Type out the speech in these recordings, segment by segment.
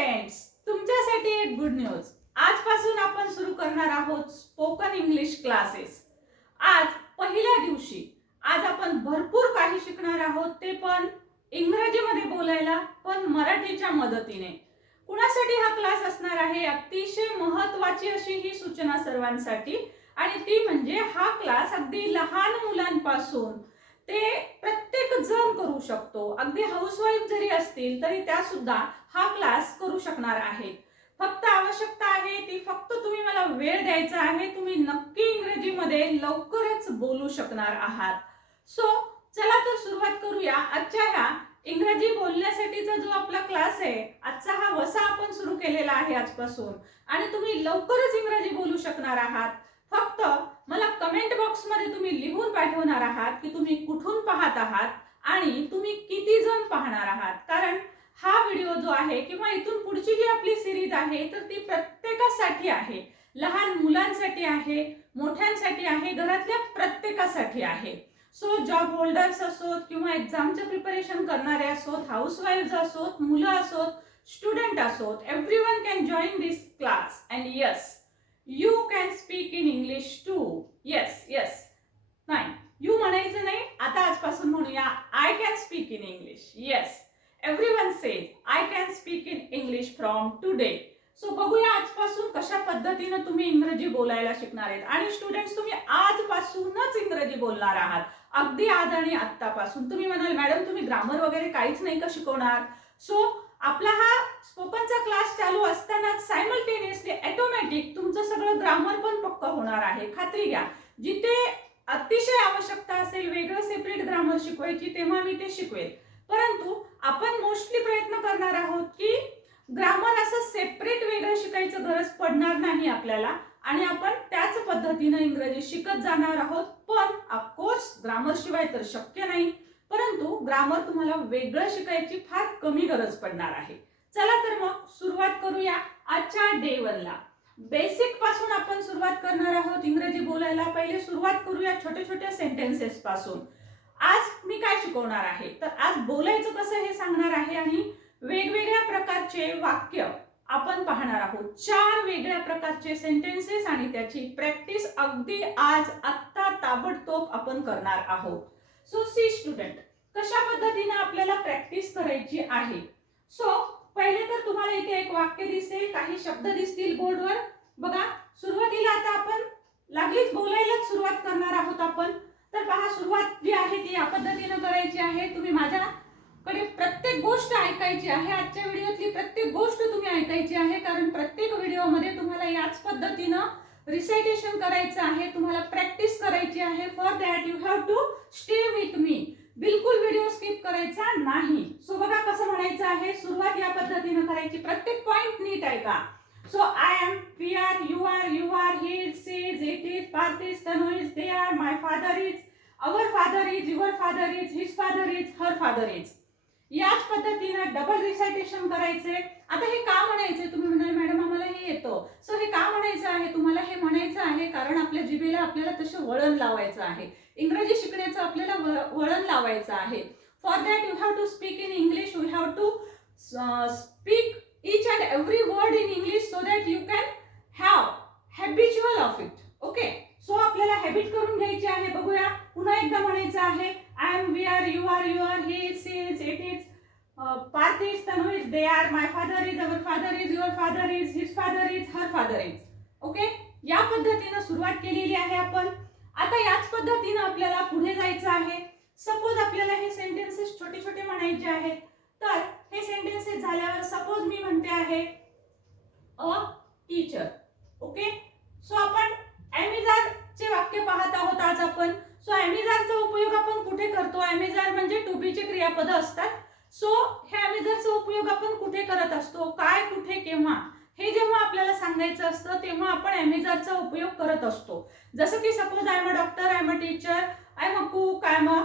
Friends तुमच्यासाठी एक good news आजपासून आपण सुरू करणार आहोत स्पोकन इंग्लिश क्लासेस आज पहिल्या दिवशी आज आपण भरपूर काही शिकणार आहोत ते पण इंग्रजीमध्ये बोलायला पण मराठीच्या मदतीने. कुणासाठी हा क्लास असणार आहे? अतिशय महत्वाची अशी ही सूचना सर्वांसाठी. आणि ती म्हणजे हा क्लास अगदी लहान मुलांपासून ते प्रत्येक जण करू शकतो. अगदी हाऊसवाईफ जरी असतील तरी त्या सुद्धा हा क्लास करू शकणार आहे फक्त आवश्यकता आहे ती फक्त तुम्ही मला वेळ द्यायचा आहे तुम्ही नक्की इंग्रजीमध्ये लवकरच बोलू शकणार आहात. सो चला तर सुरुवात करूया. आजच्या ह्या इंग्रजी बोलण्यासाठीचा जो आपला क्लास आहे आजचा हा वसा आपण सुरू केलेला आहे आजपासून. आणि तुम्ही लवकरच इंग्रजी बोलू शकणार आहात. फक्त मला कमेंट बॉक्समध्ये तुम्ही लिहून पाठवणार आहात की तुम्ही कुठून पाहत आहात आणि तुम्ही किती जण पाहणार आहात. कारण हा व्हिडिओ जो आहे किंवा इथून पुढची जी आपली सिरीज आहे तर ती प्रत्येकासाठी आहे. लहान मुलांसाठी आहे मोठ्यांसाठी आहे घरातल्या प्रत्येकासाठी आहे. सो जॉब होल्डर्स असोत किंवा एक्झामचं प्रिपरेशन करणारे असोत हाऊसवाईफ असोत मुलं असोत स्टुडंट असोत every one can join this class and yes you can speak in English too yes yes नाही यू म्हणायचं नाही आता आजपासून म्हणूया I can speak in English yes everyone says I can speak in English from today so बघूया आजपासून कशा पद्धतीनं तुम्ही इंग्रजी बोलायला शिकणार आहेत. आणि स्टुडंट्स तुम्ही आजपासूनच इंग्रजी बोलणार आहात. अगदी आज आणि आत्तापासून. तुम्ही म्हणाल मॅडम तुम्ही ग्रामर वगैरे काहीच नाही का शिकवणार? सो आपला हा स्पोकनचा क्लास चालू असताना सायमल्टेनियसली ऑटोमॅटिक तुमचं सगळं ग्रामर पण पक्क होणार आहे. खात्री घ्या. जिथे अतिशय आवश्यकता असेल वेगळं सेपरेट ग्रामर शिकवायची तेव्हा मी ते शिकवेल. परंतु आपण मोस्टली प्रयत्न करणार आहोत की ग्रामर असं सेपरेट वेगळं शिकायचं गरज पडणार नाही आपल्याला. आणि आपण त्याच पद्धतीनं इंग्रजी शिकत जाणार आहोत. पण ऑफकोर्स ग्रामर शिवाय तर शक्य नाही. परंतु ग्रामर तुम्हाला वेगळं शिकायची फार कमी गरज पडणार आहे. चला तर मग सुरुवात करूया आजच्या डे वनला बेसिकपासून आपण सुरुवात करणार आहोत. इंग्रजी बोलायला पहिले सुरुवात करूया छोट्या छोट्या सेंटेन्सेस पासून. आज मी काय शिकवणार आहे? तर आज बोलायचं कसं हे सांगणार आहे आणि वेगवेगळ्या प्रकारचे वाक्य आपण पाहणार आहोत. चार वेगळ्या प्रकारचे सेंटेन्सेस आणि त्याची प्रॅक्टिस अगदी आज आत्ता ताबडतोब आपण करणार आहोत. सो सी स्टुडंट कशा पद्धतीने आपल्याला प्रॅक्टिस करायची आहे? सो पहिले तर तुम्हाला इथे एक वाक्य दिसेल काही शब्द दिसतील बोर्डवर. बघा सुरुवातीला आता आपण लागलीच बोलायलाच सुरुवात करणार आहोत आपण. तर पहा सुरुवात जी आहे ती या पद्धतीनं करायची आहे. तुम्ही माझ्याकडे प्रत्येक गोष्ट ऐकायची आहे. आजच्या व्हिडिओतली प्रत्येक गोष्ट तुम्ही ऐकायची आहे. कारण प्रत्येक व्हिडिओमध्ये तुम्हाला याच पद्धतीनं रिसायटेशन करायचं आहे. तुम्हाला प्रॅक्टिस करायची आहे. For that you have to stay with me बिलकुल व्हिडिओ स्किप करायचा नाही. सो बघा कसं म्हणायचं आहे. सुरुवात या पद्धतीनं करायची. प्रत्येक पॉइंट नीट ऐका. So I am we are you are you are he is, she is, it is, Parth is Tanu is they are my father is our father is your father is his father is her father is याच पद्धतीनं double recitation करायचे. आता हे का म्हणायचे? तुम्ही म्हणाल madam आम्हाला हे येतं. सो हे का म्हणायचं आहे? तुम्हाला हे म्हणायचं आहे कारण आपल्या जिभेला आपल्याला तसं वळण लावायचं आहे. इंग्रजी शिकण्याचं आपल्याला वळण लावायचं आहे. For that you have to speak in English you have to speak each and every word in English so that you can have habitual of it. Okay so आपल्याला हॅबिट करून घ्यायची आहे. बघूया. पुन्हा एकदा म्हणायचं आहे. I am we are you are you are he is she is it is Parth is Tanu is they are my father is our father is your father is his father is her father is okay या पद्धतीनं सुरुवात केलेली आहे आपण. आता याच पद्धतीनं आपल्याला पुढे जायचं आहे. सपोज आपल्याला हे सेंटेन्सेस छोटे छोटे म्हणायचे आहेत. तर हे सेंटेन्सेस झाल्यावर सपोज मी म्हणते आहे अ टीचर ओके सो आपण चे वाक्य पाहत आहोत आज आपण. सो ॲमेझॉनचा उपयोग आपण कुठे करतो? ॲमेझॉन म्हणजे टू चे क्रियापद असतात. सो हे ॲमेझॉनचा उपयोग आपण कुठे करत असतो? काय कुठे केव्हा? हे जेव्हा आपल्याला सांगायचं असतं तेव्हा आपण ॲमेझॉनचा उपयोग करत असतो. जसं की suppose I am a doctor I am a teacher I am a cook I am a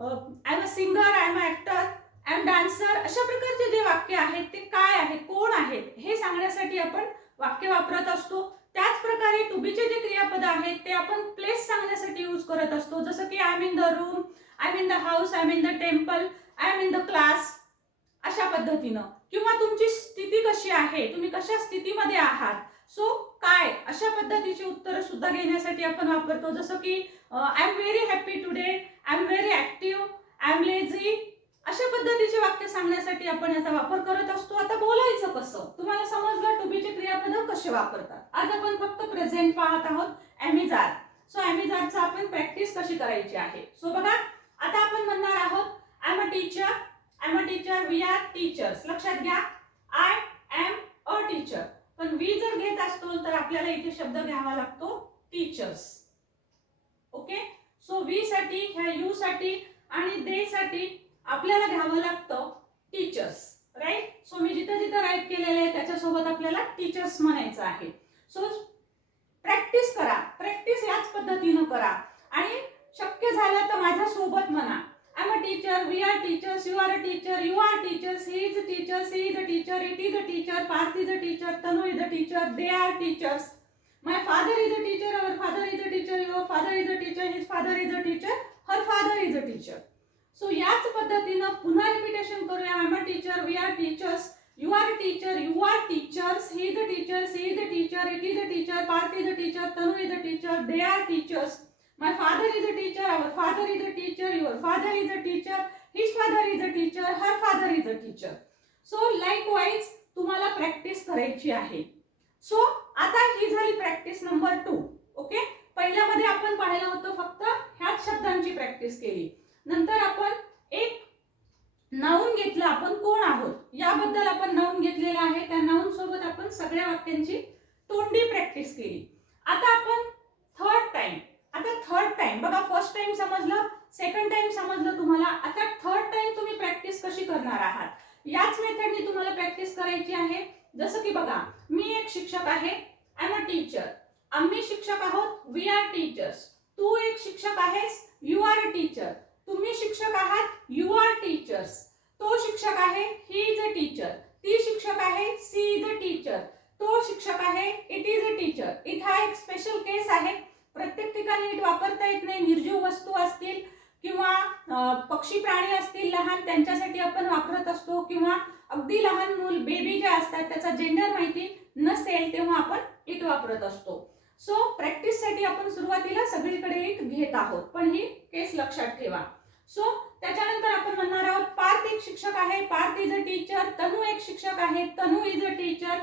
I am a singer I am a actor and dancer अशा प्रकारचे जे वाक्य आहेत ते काय आहेत कोण आहेत हे सांगण्यासाठी आपण वाक्य वापरत असतो. त्याच प्रकारे टू बीचे जे क्रियापद आहेत ते आपण प्लेस सांगण्यासाठी यूज करत असतो. जसं की I am in the room I am in the house I am in the temple I am in the class अशा पद्धतीनं. किंवा तुमची स्थिती कशी आहे तुम्ही कशा स्थितीमध्ये आहात सो काय अशा पद्धतीची उत्तरं सुद्धा घेण्यासाठी आपण वापरतो. जसं की I am very happy today I am very active I am lazy अशा पद्धतीचे वाक्य सांगण्यासाठी आपण याचा वापर करत असतो. आता बोलायचं कसं? तुम्हाला समजलं टू बीचे क्रियापद कसे वापरतात? आज आपण फक्त प्रेझेंट पाहत आहोत ॲमिजार सो ॲमिजारचा आपण प्रॅक्टिस कशी करायची आहे? सो बघा आता आपण म्हणणार आहोत I a teacher I am a teacher we are teachers लक्षात घ्या आय एम अ टीचर पण वी जर घेत असतो तर आपल्याला इथे शब्द घ्यावा लागतो टीचर्स ओके सो वी साठी ह्या यू साठी आणि दे साठी आपल्याला घ्यावं लागतं टीचर्स राईट सो मी जिथं जिथं राईट केलेलं आहे त्याच्यासोबत आपल्याला टीचर्स म्हणायचं आहे सो प्रॅक्टिस करा प्रॅक्टिस याच पद्धतीनं करा आणि शक्य झालं तर माझ्या सोबत म्हणा I a teacher we are teachers you are a teacher you are teachers he is a teacher she is a teacher it is a teacher Parth is a teacher Tanu is a teacher they are teachers my father is a teacher our father is a teacher your father is a teacher his father is a teacher her father is a teacher so याच पद्धतीनं पुन्हा repetition करूया I am a teacher we are teachers you are teacher you are teachers he the teacher she is teacher it is a teacher Parth is a teacher Tanu is a teacher they are teachers my father is a teacher teacher, father is a teacher your father is a teacher his father is a teacher her father is a teacher so likewise तुम्हाला practice करायची आहे so आता ही झाली practice number two okay पहिल्यामध्ये आपण पाहिलं होतं फक्त ह्याच शब्दांची प्रॅक्टिस केली नंतर आपण एक नाऊन घेतलं आपण कोण आहोत? याबद्दल आपण नाऊन घेतलेलं आहे. त्या नाऊन सोबत आपण सगळ्या वाक्यांची तोंडी प्रॅक्टिस केली. आता आपण थर्ड टाइम आता थर्ड टाइम बघा फर्स्ट टाइम समजलं सेकंड टाइम समजलं तुम्हाला. आता थर्ड टाइम तुम्ही प्रॅक्टिस कशी करणार आहात? याच मेथडनी तुम्हाला प्रॅक्टिस करायची आहे. जसं की बघा मी एक शिक्षक आहे. आय एम अ टीचर आम्ही शिक्षक आहोत. वी आर टीचर्स तू एक शिक्षक आहेस. यू आर अ टीचर तुम्ही शिक्षक आहात यू आर टीचर्स तो शिक्षक आहे ही इज अ टीचर ती शिक्षक आहे सी इज अ टीचर तो शिक्षक आहे इट इज अ टीचर इथं हा एक स्पेशल केस आहे. प्रत्येक ठिकाणी नीट वापरता येत नाही. निर्जीव वस्तू असतील किंवा पक्षी प्राणी असतील लहान त्यांच्यासाठी आपण वापरत असतो किंवा अगदी लहान मूल बेबी जे असतात त्याचा जेंडर माहिती नसेल तेव्हा आपण इट वापरत असतो. सो प्रॅक्टिससाठी आपण सुरुवातीला सगळीकडे इट घेत आहोत. पण ही केस लक्षात ठेवा. सो त्याच्यानंतर आपण म्हणणार आहोत पार्थ एक शिक्षक आहे Parth is a teacher Tanu एक शिक्षक आहे तनू इज अ टीचर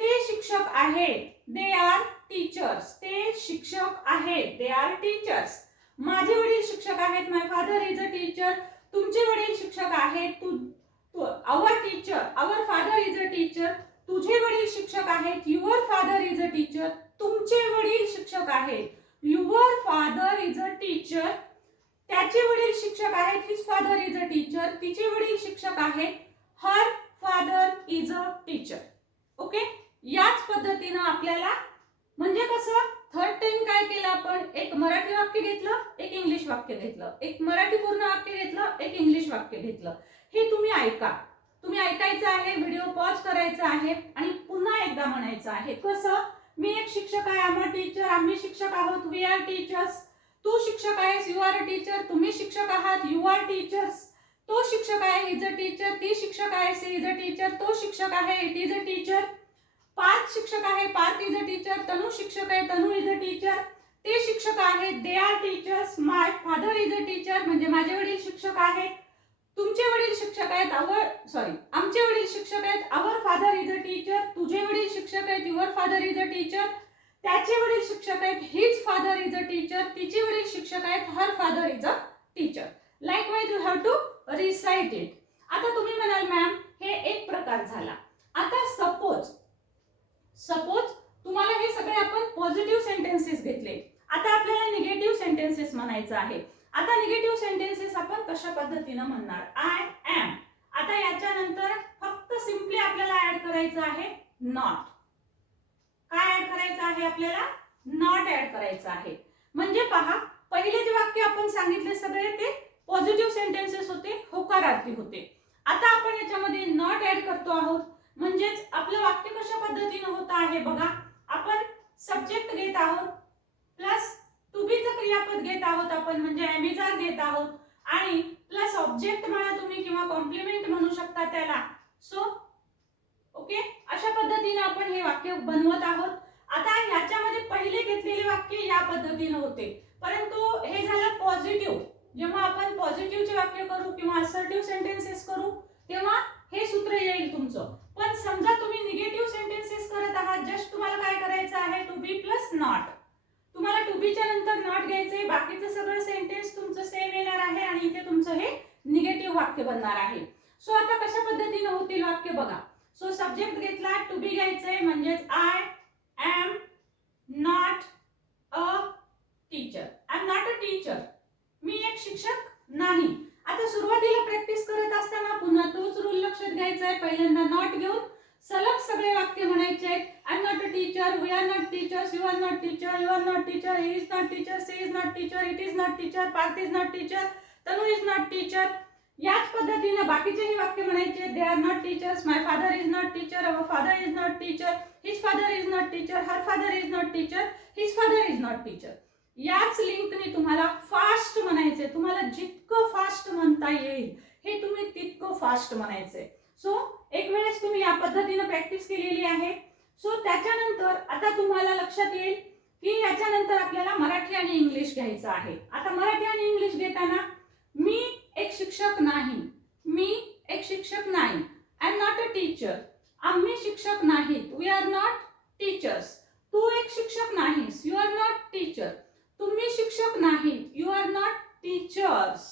ते शिक्षक आहेत दे आर टीचर्स ते शिक्षक आहेत दे आर टीचर्स माझे वडील शिक्षक आहेत my father is a teacher तुमचे वडील शिक्षक आहेत तू our teacher our father is a teacher तुझे वडील शिक्षक आहेत your father is a teacher तुमचे वडील शिक्षक आहेत your father is a teacher त्याचे वडील शिक्षक आहेत his father is a teacher तिचे वडील शिक्षक आहेत her father is a teacher okay याच पद्धतीनं आपल्याला म्हणजे कसं? थर्ड टाइम काय केलं आपण? एक मराठी वाक्य घेतलं एक इंग्लिश वाक्य घेतलं. एक मराठी पूर्ण वाक्य घेतलं एक इंग्लिश वाक्य घेतलं. हे तुम्ही ऐका. तुम्ही ऐकायचं आहे व्हिडिओ पॉज करायचा आहे आणि पुन्हा एकदा म्हणायचं आहे. कसं? मी एक शिक्षक आहे आम्हा टीचर आम्ही शिक्षक आहोत. वी आर टीचर्स तू शिक्षक आहेस यू आर अ टीचर तुम्ही शिक्षक आहात यू आर टीचर्स तो शिक्षक आहे इज अ टीचर ती शिक्षक आहे सी इज अ टीचर तो शिक्षक आहे it is a teacher Parth शिक्षक आहे Parth is a teacher Tanu शिक्षक आहे तनु इज अ टीचर ते शिक्षक आहेत they are teachers my father is a teacher म्हणजे माझे वडील शिक्षक आहेत. तुमचे वडील शिक्षक आहेत आवर सॉरी आमचे वडील शिक्षक आहेत our father is a teacher तुझे वडील शिक्षक आहेत your father is a teacher त्याचे वडील शिक्षक आहेत his father is a teacher तिचे वडील शिक्षक आहेत her father is a teacher likewise you have to recite it आता तुम्ही म्हणाल मॅम हे एक प्रकार झाला. आता सपोज सपोज तुम्हाला हे सगळे आपण पॉझिटिव्ह सेंटेन्सेस घेतले. आता आपल्याला निगेटिव्ह सेंटेन्सेस म्हणायचं आहे. आता निगेटिव्ह सेंटेन्सेस आपण कशा पद्धतीनं म्हणणार? आय एम आता याच्यानंतर फक्त सिम्पली आपल्याला ऍड करायचं आहे नॉट आहे आपल्याला नॉट ऍड करायचं आहे. म्हणजे पहा पहिले जे वाक्य आपण सांगितले सगळे ते पॉझिटिव्ह सेंटेन्सेस होते होकारार्थी होते. आता आपण याच्यामध्ये नॉट ऍड करतो आहोत. म्हणजेच आपलं वाक्य कशा पद्धतीनं होत आहे बघा. आपण सब्जेक्ट घेत आहोत प्लस टू बीचं क्रियापद घेत आहोत आपण म्हणजे अमेझॉन घेत आहोत. आणि प्लस ऑब्जेक्ट म्हणा तुम्ही किंवा कॉम्प्लिमेंट म्हणू शकता त्याला. सो ओके अशा पद्धतीने आपण हे वाक्य बनवत आहोत. आता ह्याच्यामध्ये पहिले घेतलेले वाक्य या पद्धतीने होते. परंतु हे झालं पॉझिटिव्ह जेव्हा आपण पॉझिटिव्हचे वाक्य करू किंवा असर्टिव्ह सेंटेन्सेस करू तेव्हा हे सूत्र येईल तुमचं. पण समजा तुम्ही निगेटिव्ह सेंटेन्सेस करत आहात जस्ट तुम्हाला काय करायचं आहे? टू बी प्लस नॉट तुम्हाला टू बीच्या नंतर नॉट घ्यायचंय बाकीचं सगळं सेंटेन्स तुमचं सेम येणार आहे आणि इथे तुमचं हे निगेटिव्ह वाक्य बनणार आहे. सो आता कशा पद्धतीने होतील वाक्य बघा. सो सब्जेक्ट घेतला टू बी घ्यायचंय म्हणजेच I am not a teacher I am not a teacher मी एक शिक्षक नाही. आता सुरुवातीला प्रॅक्टिस करत असताना पुन्हा तोच रूल लक्षात घ्यायचा आहे पहिल्यांदा नॉट घेऊन सलग सगळे वाक्य म्हणायचे. आहेत I am not a teacher we are not teachers you are not teacher you are not teacher he is not teacher she is not teacher it is not teacher Parth is not teacher Tanu is not teacher याच पद्धतीने बाकीचेही वाक्य म्हणायचे they are not teachers my father is not teacher our father is not teacher his father is not teacher her father is not teacher his father is not teacher याच लिंकने तुम्हाला fast म्हणायचे तुम्हाला जितकं फास्ट म्हणता येईल हे तुम्ही तितकं फास्ट म्हणायचंय सो एक वेळेस तुम्ही या पद्धतीने प्रॅक्टिस केलेली आहे. सो त्याच्यानंतर आता तुम्हाला लक्षात येईल की याच्यानंतर आपल्याला मराठी आणि इंग्लिश घ्यायचं आहे. आता मराठी आणि इंग्लिश घेताना मी एक शिक्षक नाही. मी एक शिक्षक नाही. I am not a teacher आम्ही शिक्षक नाहीत. वी आर नॉट टीचर्स तू एक शिक्षक नाहीस. यू आर नॉट टीचर तुम्ही शिक्षक नाहीत. यू आर नॉट टीचर्स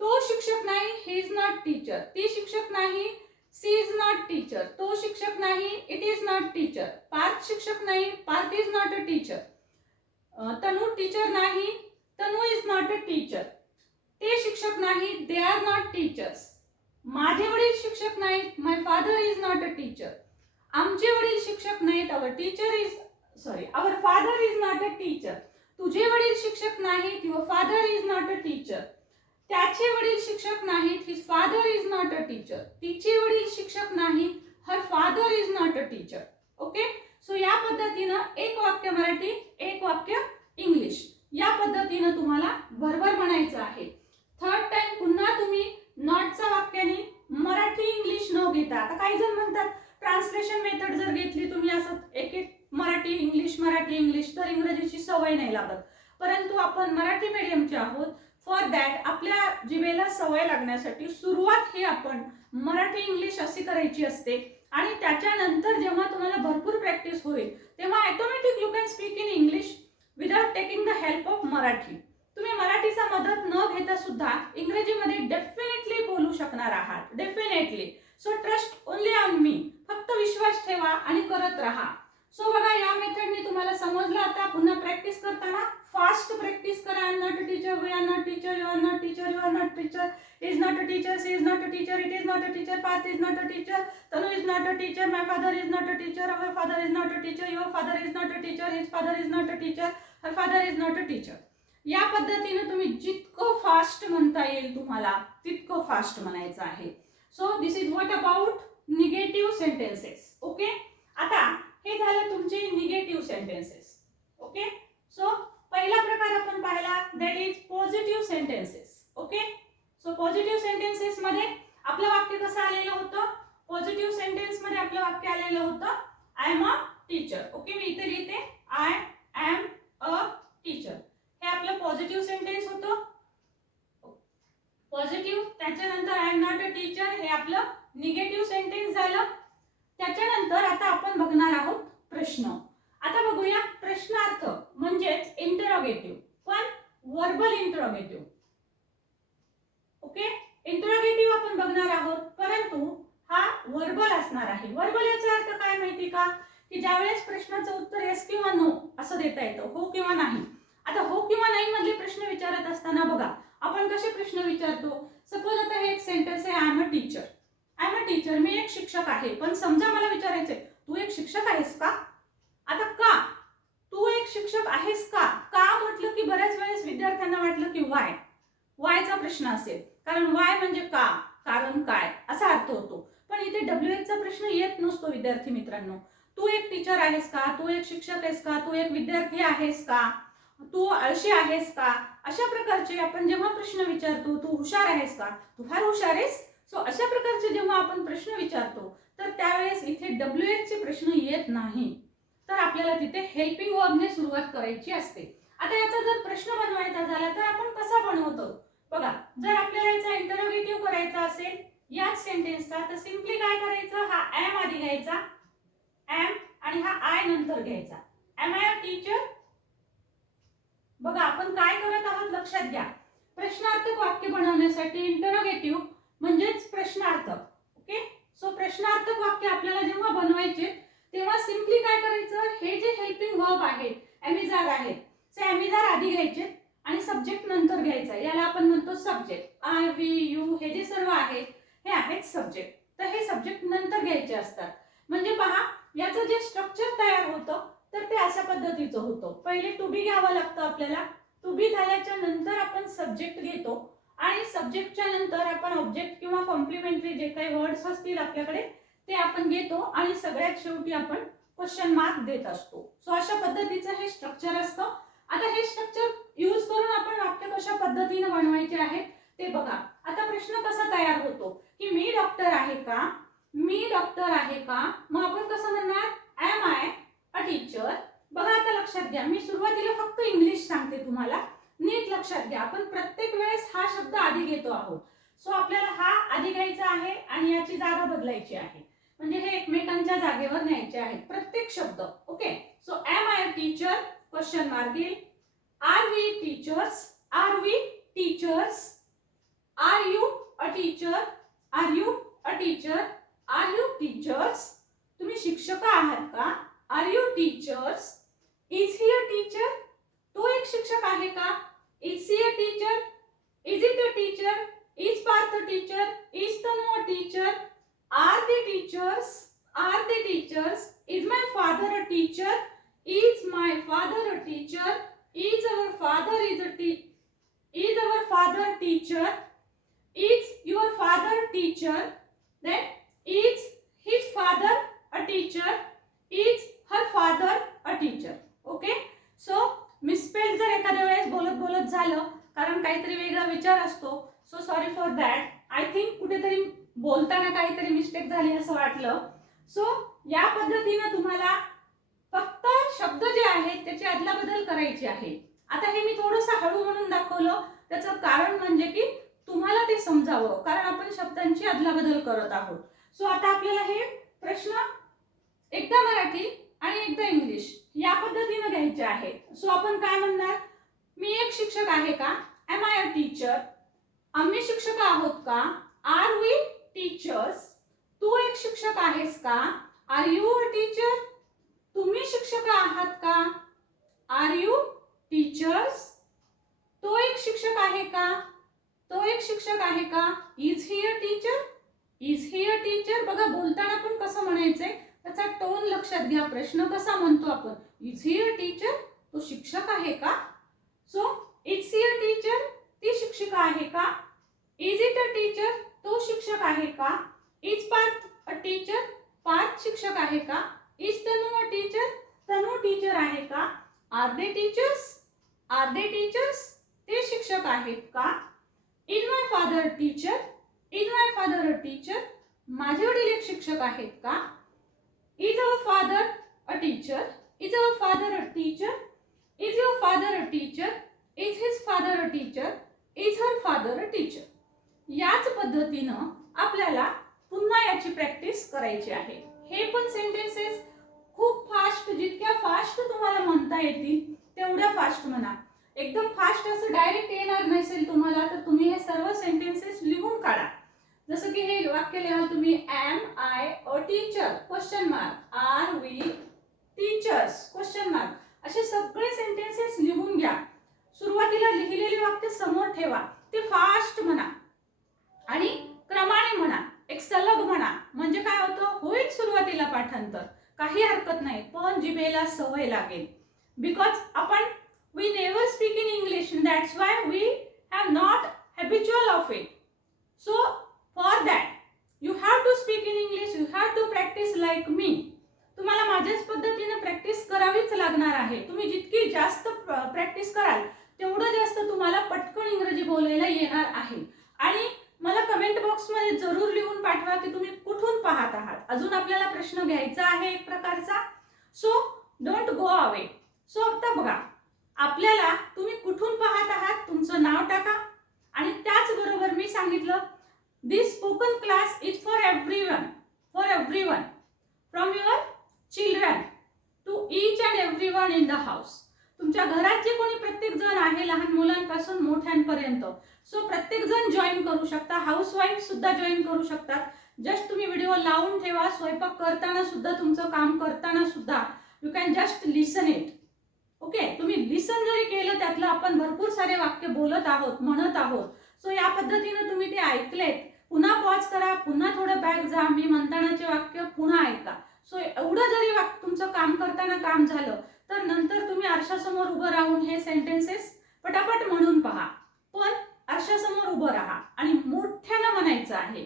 तो शिक्षक नाही. ही इज़ नॉट टीचर ती शिक्षक नाही. सी इज़ नॉट टीचर तो शिक्षक नाही. It is not teacher Parth शिक्षक नाही. Parth is not a teacher Tanu teacher नाही. Tanu is not a teacher ते शिक्षक नाही दे आर नॉट टीचर्स माझे वडील शिक्षक नाहीत my father is not a teacher आमचे वडील शिक्षक नाहीत our teacher is sorry our father is not a teacher तुझे वडील शिक्षक नाहीत your father is not a teacher त्याचे वडील शिक्षक नाहीत his father is not a teacher तिचे वडील शिक्षक नाहीत her father is not a teacher okay so या पद्धतीनं एक वाक्य मराठी एक वाक्य इंग्लिश. या पद्धतीनं तुम्हाला भरभर म्हणायचं आहे. थर्ड टाइम पुन्हा तुम्ही नॉटच्या वाक्याने मराठी इंग्लिश न घेता आता काही जण म्हणतात ट्रान्सलेशन मेथड जर घेतली तुम्ही असं एक एक मराठी इंग्लिश मराठी इंग्लिश तर इंग्रजीची सवय नाही लागत. परंतु आपण मराठी मीडियमचे आहोत. फॉर दॅट आपल्या जिभेला सवय लागण्यासाठी सुरुवात ही आपण मराठी इंग्लिश अशी करायची असते. आणि त्याच्यानंतर जेव्हा तुम्हाला भरपूर प्रॅक्टिस होईल तेव्हा automatic you can speak in English without taking the help of Marathi. तुम्ही मराठीचा मदत न घेता सुद्धा इंग्रजीमध्ये डेफिनेटली बोलू शकणार आहात definitely so trust only on me फक्त विश्वास ठेवा आणि करत राहा सो बघा या मेथडने तुम्हाला समजलं आता पुन्हा प्रॅक्टिस करताना फास्ट प्रॅक्टिस करा I not a teacher we are not teacher you are not teacher you are not teacher is not a teacher she is not a teacher it is not a teacher Parth is not a teacher Tanu is not a teacher my father is not a teacher our father is not a teacher your father is not a teacher his father is not a teacher her father is not a teacher या पद्धतीने तुम्ही जितकं fast म्हणता येईल तुम्हाला तितकं fast म्हणायचं आहे. So this is what about negative sentences okay आता हे झालं तुमचे निगेटिव्ह सेंटेन्सेस ओके सो पहिला प्रकार आपण पाहिला that is positive sentences okay so positive sentences मध्ये आपलं वाक्य कसं आलेलं होतं? पॉझिटिव्ह सेंटेन्समध्ये आपलं वाक्य आलेलं होतं I am a teacher okay मी इथे लिहिते आय एम अ टीचर हे आपलं पॉझिटिव्ह सेंटेन्स होतं. पॉझिटिव्ह त्याच्यानंतर I am not a teacher हे आपलं निगेटिव्ह सेंटेन्स झालं. त्याच्यानंतर आता आपण बघणार आहोत प्रश्न. आता बघूया प्रश्नार्थ म्हणजेच इंटरोगेटिव्ह पण वर्बल इंटरोगेटिव्ह ओके इंटरोगेटिव्ह आपण बघणार आहोत परंतु हा वर्बल असणार आहे. वर्बल याचा अर्थ काय माहिती का? की ज्यावेळेस प्रश्नाचं उत्तर येस किंवा नो असं देता येतं हो किंवा नाही. आता हो किंवा नाही मधले प्रश्न विचारत असताना बघा आपण कसे प्रश्न विचारतो? सपोज आता हे एक सेंटेन्स आहे I am a teacher I am a teacher मी एक शिक्षक आहे. पण समजा मला विचारायचंय तू एक शिक्षक आहेस का? आता का? तू एक शिक्षक आहेस का? का म्हटलं की बऱ्याच वेळेस विद्यार्थ्यांना वाटलं की वाय वायचा प्रश्न असेल. कारण वाय म्हणजे का? कारण काय? असा अर्थ होतो. पण इथे डब्ल्यू चा प्रश्न येत नसतो विद्यार्थी मित्रांनो. तू एक टीचर आहेस का? तू एक शिक्षक आहेस का? तू एक विद्यार्थी आहेस का? तू आळशी आहेस का? अशा प्रकारचे आपण जेव्हा प्रश्न विचारतो तू हुशार आहेस का? तू फार हुशार आहेस? सो अशा प्रकारचे जेव्हा आपण प्रश्न विचारतो तर त्यावेळेस इथे डब्ल्यू एच चे प्रश्न येत नाही. तर आपल्याला तिथे हेल्पिंग वर्बने सुरुवात करायची असते. आता याचा जर प्रश्न बनवायचा झाला तर आपण कसा बनवतो? बघा जर आपल्याला याचा इंटरोगेटिव्ह करायचा असेल याच सेंटेन्सचा तर सिम्पली काय करायचं? हा एम आधी घ्यायचा. एम आणि हा आय नंतर घ्यायचा. एम आय अ टीचर बघा आपण काय करत आहोत लक्षात घ्या. प्रश्नार्थक वाक्य बनवण्यासाठी इंटरोगेटिव्ह म्हणजेच प्रश्नार्थ ओके सो प्रश्नार्थक वाक्य आपल्याला जेव्हा बनवायचे तेव्हा सिम्पली काय करायचं? हे जे हेल्पिंग वर्ब आहेत एमिजार आहेत ते एमिजार आधी घ्यायचे आणि सब्जेक्ट नंतर घ्यायचा याला आपण म्हणतो सब्जेक्ट आय व्ही यू हे जे सर्व आहेत हे आहेत सब्जेक्ट तर हे सब्जेक्ट नंतर घ्यायचे असतात म्हणजे पहा याचं जे स्ट्रक्चर तयार होतं तर ते अशा पद्धतीचं होतं पहिले टू बी घ्यावं लागतं आपल्याला. टू बी झाल्याच्यानंतर आपण सब्जेक्ट घेतो. आणि सब्जेक्टच्या नंतर आपण ऑब्जेक्ट किंवा कॉम्प्लिमेंटरी जे काही वर्ड्स असतील आपल्याकडे ते आपण घेतो आणि सगळ्यात शेवटी आपण क्वेश्चन मार्क देत असतो. सो अशा पद्धतीचं हे स्ट्रक्चर असतं. आता हे स्ट्रक्चर यूज करून आपण वाक्य कशा पद्धतीने बनवायचे आहे ते बघा. आता प्रश्न कसा तयार होतो? की मी डॉक्टर आहे का? मी डॉक्टर आहे का? मग आपण कसं म्हणणार? एम आय अ टीचर बघा आता लक्षात घ्या. मी सुरुवातीला फक्त इंग्लिश सांगते तुम्हाला. नीट लक्षात घ्या. आपण प्रत्येक वेळेस हा शब्द आधी घेतो आहोत. सो आपल्याला हा आधी घ्यायचा आहे आणि याची जागा बदलायची आहे. म्हणजे हे एकमेकांच्या जागेवर न्यायचे आहेत. प्रत्येक शब्द. Okay so am I teacher question mark येईल. Are we teachers are we teachers are you a teacher are you a teacher are you teachers तुम्ही शिक्षक आहात का? Are you teachers is he a teacher तो एक शिक्षक आहे का is she a teacher is it a teacher is Parth a teacher is Tanu a teacher are they teachers are they teachers is my father a teacher is my father a teacher is our father is a T is our father teacher is your father teacher then is his father a teacher is her father a teacher okay so misspell जर एखाद्या वेळेस बोलत बोलत झालं कारण काहीतरी वेगळा विचार असतो so sorry for that I think कुठेतरी बोलताना काहीतरी मिस्टेक झाली असं वाटलं. सो या पद्धतीनं तुम्हाला फक्त शब्द जे आहेत त्याची अदलाबदल करायची आहे. आता हे मी थोडंसं हळू म्हणून दाखवलं. त्याचं कारण म्हणजे की तुम्हाला ते समजावं कारण आपण शब्दांची अदलाबदल करत आहोत. सो आता आपल्याला हे प्रश्न एकदा मराठी आणि एकदा इंग्लिश. या पद्धतीनं घ्यायचे आहेत. सो आपण काय म्हणणार? मी एक शिक्षक आहे का? एम आय अ टीचर आम्ही शिक्षक आहोत का? आर वी टीचर्स तू एक शिक्षक आहेस का? आर यू अ टीचर तुम्ही शिक्षक आहात का? आर यू टीचर्स तो एक शिक्षक आहे का? तो एक शिक्षक आहे का? Is he a teacher is he a teacher बघा बोलताना पण कसं म्हणायचंय? त्याचा टोन लक्षात घ्या. प्रश्न कसा म्हणतो आपण? इज ही अ टीचर तो शिक्षक आहे का? So it's he a teacher ती शिक्षिका आहे का? इज इट अ टीचर तो शिक्षक आहे का? Is Parth a teacher Parth शिक्षक आहे का? Is Tanu a teacher Tanu teacher आहे का? Are they teachers are they teachers ते शिक्षक आहेत का? Is my father teacher is my father a teacher माझे वडील एक शिक्षक आहेत का? Is our father a teacher is our father a teacher is your father a teacher is his father a teacher is her father a teacher याच पद्धतीनं आपल्याला पुन्हा याची प्रॅक्टिस करायची आहे. हे पण सेंटेन्सेस खूप फास्ट जितक्या फास्ट तुम्हाला म्हणता येतील तेवढ्या फास्ट म्हणा. एकदम फास्ट असं डायरेक्ट येणार नसेल तुम्हाला तर तुम्ही हे सर्व सेंटेन्सेस लिहून काढा. जसं की हे वाक्य लिहाल तुम्ही am I a teacher question mark are we teachers question mark असे सगळे सेंटेन्सेस लिहून घ्या. सुरुवातीला लिहिलेले वाक्य समोर ठेवा. ते फास्ट म्हणा. आणि क्रमाने म्हणा. एक सलग म्हणा. म्हणजे काय होतं? होईल सुरुवातीला पाठांतर. काही हरकत नाही. पण जिभेला सवय लागेल. बिकॉज आपण we never speak in English that's why we have not habitual of it so for that you have to speak in English you have to practice like मी तुम्हाला माझ्याच पद्धतीने प्रॅक्टिस करावीच लागणार आहे. तुम्ही जितकी जास्त प्रॅक्टिस कराल तेवढं जास्त तुम्हाला पटकन इंग्रजी बोलायला येणार आहे. आणि मला कमेंट बॉक्समध्ये जरूर लिहून पाठवा की तुम्ही कुठून पाहत आहात. अजून आपल्याला प्रश्न घ्यायचा आहे एक प्रकारचा. So don't go away so आता बघा आपल्याला तुम्ही कुठून पाहत आहात तुमचं नाव टाका. आणि त्याचबरोबर मी सांगितलं This spoken class is for everyone, for for from your from your children to everyone and the house. In the house तुमच्या घरात जे कोणी प्रत्येक जण आहे लहान मुलांपासून मोठ्यांपर्यंत. सो प्रत्येक जण जॉईन करू शकता. हाऊस वाईफ सुद्धा जॉईन करू शकतात जस्ट तुम्ही व्हिडिओ लावून ठेवा. स्वयंपाक करताना सुद्धा तुमचं काम करताना सुद्धा you can just listen it okay तुम्ही लिसन जरी केलं त्यातलं आपण भरपूर सारे वाक्य बोलत आहोत म्हणत आहोत. सो या पद्धतीनं तुम्ही ते ऐकलेत. पुन्हा पॉज करा पुन्हा थोडं बॅक जा. मी म्हणतानाचे वाक्य पुन्हा ऐका. सो एवढं जरी वाक्य तुमचं काम करताना काम झालं तर नंतर तुम्ही आरशासमोर उभं राहून हे सेंटेन्सेस पटापट म्हणून पहा. पण आरशासमोर उभं राहा आणि मोठ्यानं म्हणायचं आहे.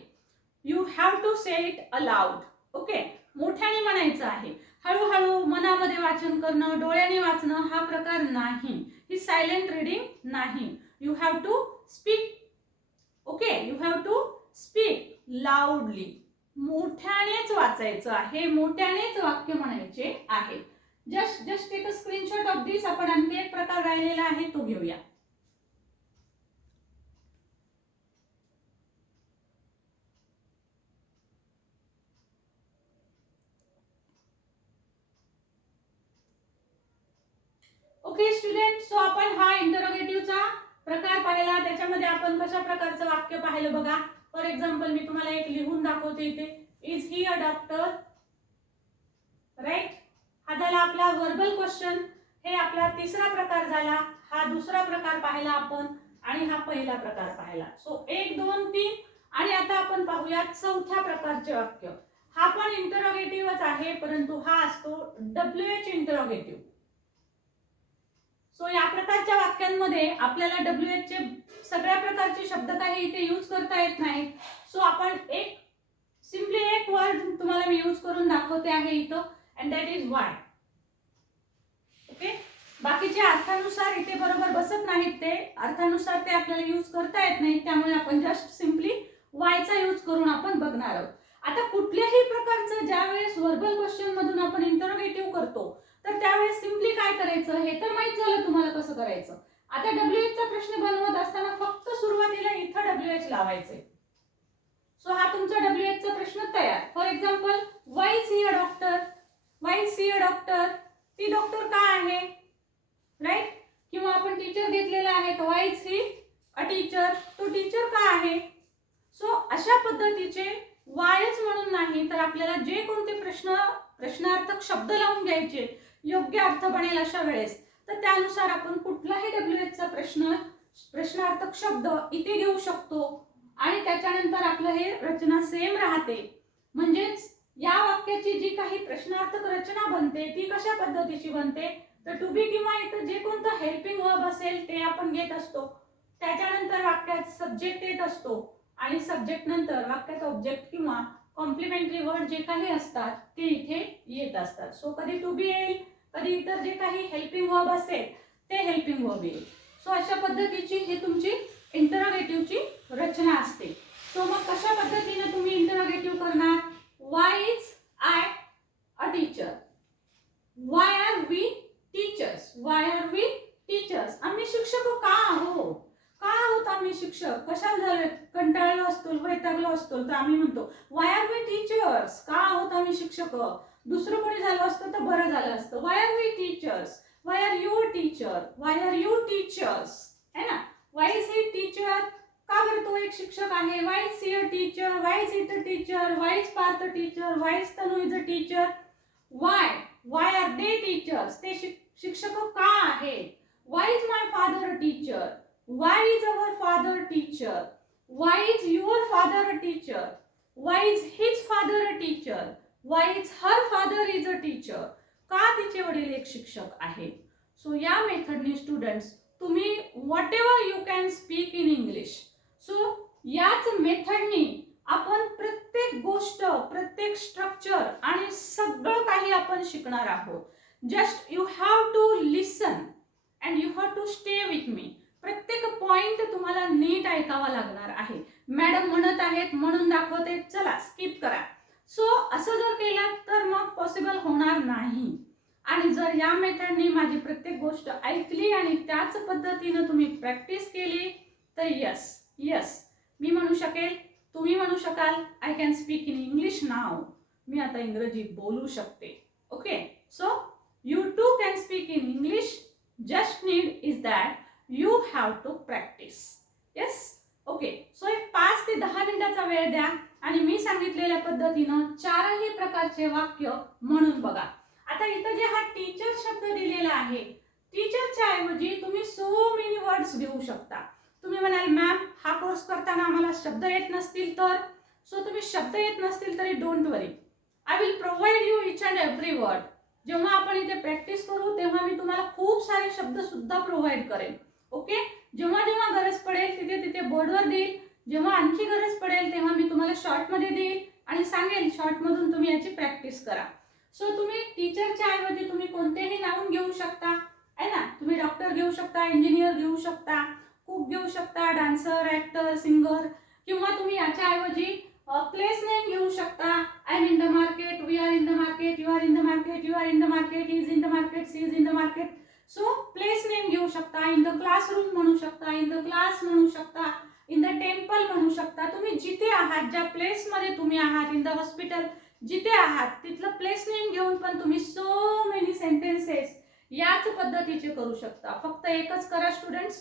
You have to say it aloud okay मोठ्याने म्हणायचं आहे. हळूहळू मनामध्ये वाचन करणं डोळ्याने वाचणं हा प्रकार नाही. ही सायलेंट रिडिंग नाही. You have to speak okay you have to speak loudly मोठ्यानेच वाचायचं आहे मोठ्यानेच वाक्य म्हणायचे आहे. Just just take a screenshot of this आपण आणखी एक प्रकार राहिलेला आहे तो घेऊया. ओके स्टुडंट सो आपण हा इंटर प्रकार त्याच्यामध्ये आपण कशा प्रकारचं वाक्य पाहिलं बघा. फॉर एक्झाम्पल मी तुम्हाला एक लिहून दाखवते इथे. Is he a doctor right हा झाला आपला वर्बल क्वेश्चन हे आपला तिसरा प्रकार झाला. हा दुसरा प्रकार पाहिला आपण आणि हा पहिला प्रकार पाहिला. सो एक दोन तीन. आणि आता आपण पाहूया चौथ्या प्रकारचे वाक्य. हा पण इंटरोगेटिव्हच आहे परंतु हा असतो डब्ल्यू एच इंटरोगेटिव्ह सो या प्रकारच्या वाक्यांमध्ये आपल्याला डब्ल्यू एच चे सगळ्या प्रकारचे शब्द काही इथे यूज करता येत नाहीत. सो आपण एक सिम्पली एक वर्ड तुम्हाला मी यूज करून दाखवते आहे इथं and that is why okay बाकीचे अर्थानुसार इथे बरोबर बसत नाहीत ते. अर्थानुसार ते आपल्याला यूज करता येत नाहीत त्यामुळे आपण जस्ट सिम्पली वायचा यूज करून आपण बघणार आहोत. आता कुठल्याही प्रकारचं ज्या वेळेस वर्बल क्वेश्चन मधून आपण इंटरोगेटिव्ह करतो तर त्या करायचं हे तर माहीत झालं तुम्हाला कसं करायचं. आता डब्ल्यू एच चा प्रश्न बनवत असताना फक्त सुरुवातीला इथं डब्ल्यू एच लावायचे. सो हा तुमचा डब्ल्यू एच चा प्रश्न तयार. For example why she a doctor why she a doctor ती डॉक्टर का आहे? राईट किंवा आपण टीचर घेतलेला आहे तर वाय सी अ टीचर तो टीचर का आहे? सो अशा पद्धतीचे वायच म्हणून नाही तर आपल्याला जे कोणते प्रश्न प्रश्नार्थक शब्द लावून घ्यायचे योग्य अर्थ बनेल अशा वेळेस. तर त्यानुसार आपण कुठलाही डब्ल्यू एचचा प्रश्न प्रश्नार्थक शब्द इथे घेऊ शकतो. आणि त्याच्यानंतर आपलं हे रचना सेम राहते. म्हणजेच या वाक्याची जी काही प्रश्नार्थक रचना बनते ती कशा पद्धतीची बनते? तर टू बी किंवा इथं जे कोणतं हेल्पिंग वर्ब असेल ते आपण घेत असतो. त्याच्यानंतर वाक्यात सब्जेक्ट येत असतो. आणि सब्जेक्ट नंतर वाक्यात ऑब्जेक्ट किंवा कॉम्प्लिमेंटरी वर्ड जे काही असतात ते इथे येत असतात. सो कधी टू बी येईल? कधी इतर जे काही हेल्पिंग वर्ब असेल ते हेल्पिंग वर्ब येईल. सो अशा पद्धतीची ही तुमची इंटरोगेटिव्हची रचना असते. सो मग कशा पद्धतीने तुम्ही इंटरोगेटिव्ह करणार? Why is I a teacher why are we teachers why are we teachers आम्ही शिक्षक का आहो का आहोत आम्ही शिक्षक? कशाला झालोय कंटाळलो असतो वैतागलो असतो तर आम्ही म्हणतो वाय आर वी टीचर्स का आहोत आम्ही शिक्षक? दुसरं कोणी झालं असतं तर बरं झालं असतं. Why are we teachers why are you teacher why are you teachers है ना? वाय इज ही टीचर का बरं तो एक शिक्षक आहे? Why is she a teacher why is it a teacher why is Parth a teacher why is Tanu is a teacher why why are they teachers ते शिक्षक का आहे? Why is my father a teacher why is our father teacher why is your father a teacher why is his father a teacher why is her father is a teacher का तिचे वडील एक शिक्षक आहेत? सो या मेथडनी students तुम्ही whatever you can speak in English so याच मेथडनी आपण प्रत्येक गोष्ट प्रत्येक स्ट्रक्चर आणि सगळं काही आपण शिकणार आहोत. Just you have to listen and you have to stay with me प्रत्येक पॉइंट तुम्हाला नीट ऐकावा लागणार आहे. मॅडम म्हणत आहेत म्हणून दाखवते चला स्किप करा. सो असं जर केलं तर मग पॉसिबल होणार नाही. आणि जर या मेथडने माझी प्रत्येक गोष्ट ऐकली आणि त्याच पद्धतीनं तुम्ही प्रॅक्टिस केली तर यस यस मी म्हणू शकेल तुम्ही म्हणू शकाल I can speak in English now मी आता इंग्रजी बोलू शकते. Okay so you too can speak in English just need is that you have to practice yes okay so एक पाच ते दहा मिनिटाचा वेळ द्या. आणि मी सांगितलेल्या पद्धतीनं चारही प्रकारचे वाक्य म्हणून बघा. आता इथं जे हा टीचर शब्द दिलेला आहे टीचरच्या ऐवजी तुम्ही सो मेनी वर्ड्स घेऊ शकता. तुम्ही म्हणाल मॅम हा कोर्स करताना आम्हाला शब्द येत नसतील तर? सो तुम्ही शब्द येत नसतील तरी don't worry I will provide you each and every word जेव्हा आपण इथे प्रॅक्टिस करू तेव्हा मी तुम्हाला खूप सारे शब्द सुद्धा प्रोव्हाइड करेन. ओके जेव्हा जेव्हा गरज पडेल तिथे तिथे बोर्डवर देईल. जेव्हा आणखी गरज पडेल तेव्हा मी तुम्हाला शॉर्टमध्ये देईल आणि सांगेल शॉर्टमधून तुम्ही याची प्रॅक्टिस करा. सो तुम्ही टीचरच्या ऐवजी तुम्ही कोणतेही नावून घेऊ शकता आहे ना? तुम्ही डॉक्टर घेऊ शकता इंजिनियर घेऊ शकता कुक घेऊ शकता डान्सर ॲक्टर सिंगर किंवा तुम्ही याच्या ऐवजी प्लेस नेम घेऊ शकता. I am in the market we are in the market you are in the market you are in the market is in the market she is in the market so place name घेऊ शकता in the classroom म्हणू शकता in the class म्हणू शकता in the temple म्हणू शकता तुम्ही जिथे आहात ज्या प्लेसमध्ये तुम्ही आहात इन द हॉस्पिटल जिथे आहात तिथलं प्लेस नेम घेऊन पण तुम्ही सो मेनी सेंटेन्सेस याच पद्धतीचे करू शकता. फक्त एकच करा स्टुडंट्स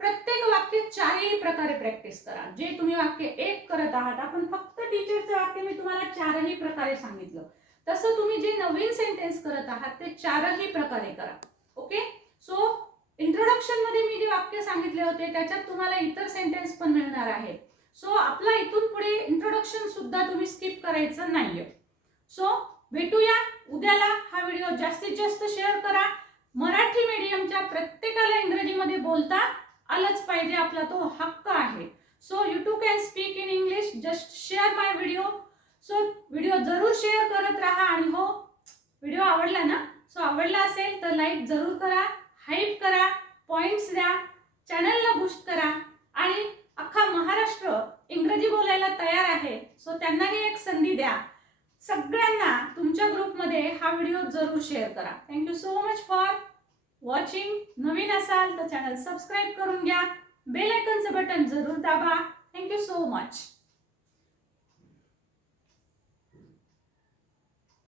प्रत्येक वाक्य चारही प्रकारे प्रॅक्टिस करा. जे तुम्ही वाक्य एक करत आहात आपण फक्त टीचरचं वाक्य मी तुम्हाला चारही प्रकारे सांगितलं. तसं तुम्ही जे नवीन सेंटेन्स करत आहात ते चारही प्रकारे करा. ओके सो इंट्रोडक्शनमध्ये मी जे वाक्य सांगितले होते त्याच्यात तुम्हाला इतर सेंटेन्स पण मिळणार आहे. सो आपला इथून पुढे इंट्रोडक्शन सुद्धा तुम्ही स्किप करायचं नाहीये. सो भेटूया. उद्याला हा व्हिडिओ जास्तीत जास्त शेअर करा. मराठी मीडियमच्या प्रत्येकाला इंग्रजीमध्ये बोलता आलंच पाहिजे. आपला तो हक्क आहे. So you too can speak in English just share my video so video जरूर शेअर करत राहा. आणि हो व्हिडिओ आवडला ना? सो आवडला असेल तर लाईक जरूर करा. हाईप करा पॉइंट्स द्या चॅनलला बूस्ट करा आणि अख्खा महाराष्ट्र इंग्रजी बोलायला तयार आहे. सो त्यांनाही एक संधी द्या. सगळ्यांना तुमच्या ग्रुपमध्ये हा व्हिडिओ जरूर शेअर करा. Thank you so much for watching नवीन असाल तर चॅनल सबस्क्राईब करून घ्या. बेल आयकनचं बटन जरूर दाबा. Thank you so much